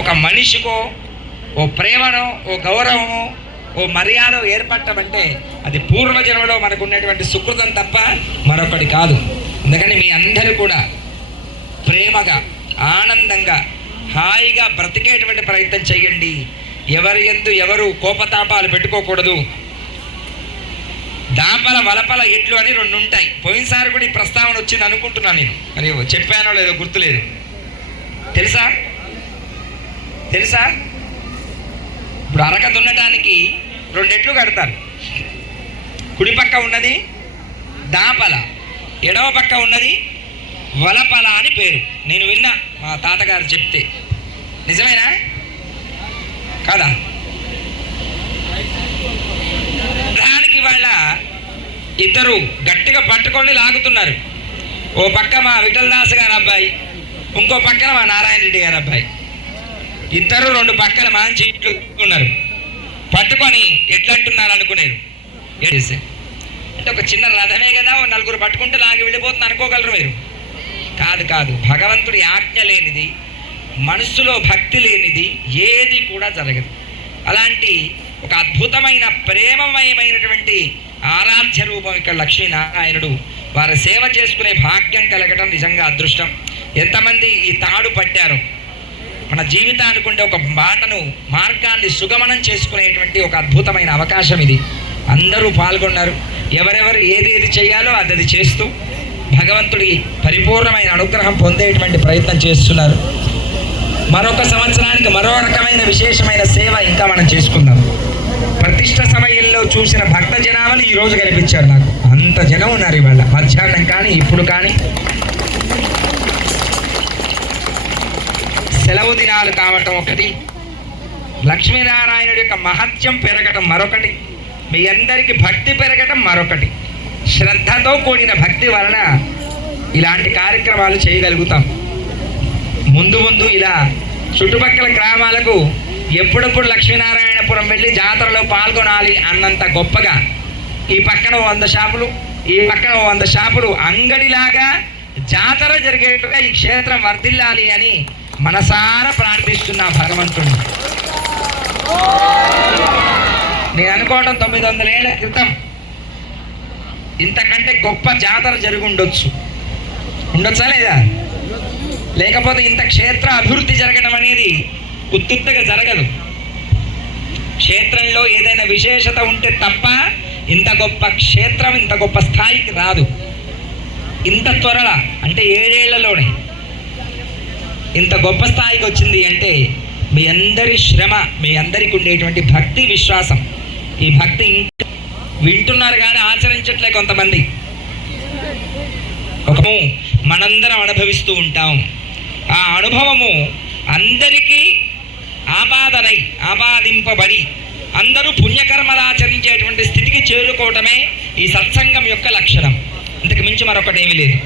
ఒక మనిషికో ఓ ప్రేమనో ఓ గౌరవమో ఓ మర్యాద ఏర్పడటం అంటే అది పూర్వజన్మలో మనకు ఉన్నటువంటి సుకృతం తప్ప మరొకటి కాదు. అందుకని మీ అందరూ కూడా ప్రేమగా ఆనందంగా హాయిగా బ్రతికేటువంటి ప్రయత్నం చేయండి. ఎవరి యందు ఎవరు కోపతాపాలు పెట్టుకోకూడదు. దాపల వలపల ఎట్లు అని రెండు ఉంటాయి. పోయినసారి కూడా ఈ ప్రస్తావన వచ్చింది అనుకుంటున్నాను నేను, మరి చెప్పానో లేదో గుర్తులేదు. తెలుసా ఇప్పుడు అరక దున్నటానికి రెండు ఎట్లు కడతారు. కుడి పక్క ఉన్నది దాపల, ఎడవ పక్క ఉన్నది వలపల అని పేరు. నేను విన్నా మా తాతగారు చెప్తే. నిజమేనా కాదా? దానికి వాళ్ళ ఇద్దరు గట్టిగా పట్టుకొని లాగుతున్నారు. ఓ పక్క మా విఠలదాస్ గారు అబ్బాయి, ఇంకో పక్కన మా నారాయణ రెడ్డి గారు అబ్బాయి. ఇద్దరు రెండు పక్కల మంచి ఇట్లు ఉన్నారు. పట్టుకొని ఎట్లా అంటున్నారు అనుకునేది. అంటే ఒక చిన్న రథమే కదా, నలుగురు పట్టుకుంటే లాగి వెళ్ళిపోతుంది అనుకోగలరు మీరు. కాదు. భగవంతుడి ఆజ్ఞ లేనిది, మనస్సులో భక్తి లేనిది ఏది కూడా జరగదు. అలాంటి ఒక అద్భుతమైన ప్రేమమయమైనటువంటి ఆరాధ్య రూపం ఇక్కడ లక్ష్మీనారాయణుడు. వారి సేవ చేసుకునే భాగ్యం కలగడం నిజంగా అదృష్టం. ఎంతమంది ఈ తాడు పట్టారు. మన జీవితానికి ఉండే ఒక మార్గాన్ని సుగమనం చేసుకునేటువంటి ఒక అద్భుతమైన అవకాశం ఇది. అందరూ పాల్గొన్నారు. ఎవరెవరు ఏదేది చేయాలో అది చేస్తూ భగవంతుడి పరిపూర్ణమైన అనుగ్రహం పొందేటువంటి ప్రయత్నం చేస్తున్నారు. మరొక సంవత్సరానికి మరో రకమైన విశేషమైన సేవ ఇంకా మనం చేసుకుందాం. ప్రతిష్ట సమయంలో చూసిన భక్త జనాలు ఈరోజు కనిపించారు నాకు. అంత జనం ఉన్నారు ఇవాళ, మధ్యాహ్నం కానీ ఇప్పుడు కానీ. సెలవు దినాలు కావటం ఒకటి, లక్ష్మీనారాయణుడి యొక్క మహత్యం పెరగటం మరొకటి, మీ అందరికీ భక్తి పెరగటం మరొకటి. శ్రద్ధతో కూడిన భక్తి వలన ఇలాంటి కార్యక్రమాలు చేయగలుగుతాం. ముందు ఇలా చుట్టుపక్కల గ్రామాలకు ఎప్పుడప్పుడు లక్ష్మీనారాయణపురం వెళ్ళి జాతరలో పాల్గొనాలి అన్నంత గొప్పగా ఈ పక్కన 100 షాపులు, ఈ పక్కన 100 షాపులు అంగడిలాగా జాతర జరిగేట్టుగా ఈ క్షేత్రం వర్ధిల్లాలి అని మనసారా ప్రార్థిస్తున్నా భగవంతుడిని. నేను అనుకోవడం 900 ఏళ్ల క్రితం ఇంతకంటే గొప్ప జాతర జరిగి ఉండొచ్చా లేదా? లేకపోతే ఇంత క్షేత్ర అభివృద్ధి జరగడం అనేది ఉత్తుత్తగా జరగదు. క్షేత్రంలో ఏదైనా విశేషత ఉంటే తప్ప ఇంత గొప్ప క్షేత్రం ఇంత గొప్ప స్థాయికి రాదు. ఇంత త్వరగా అంటే 7 ఏళ్లలోనే ఇంత గొప్ప స్థాయికి వచ్చింది అంటే మీ అందరి శ్రమ, మీ అందరికి ఉండేటువంటి భక్తి విశ్వాసం. ఈ భక్తి వింటున్నారు కానీ ఆచరించట్లే కొంతమంది. మనందరం అనుభవిస్తూ ఉంటాం. ఆ అనుభవము అందరికీ ఆపాదింపబడి అందరూ పుణ్యకర్మలు ఆచరించేటువంటి స్థితికి చేరుకోవటమే ఈ సత్సంగం యొక్క లక్షణం. ఇంతకు మించి మరొకటి ఏమీ లేదు.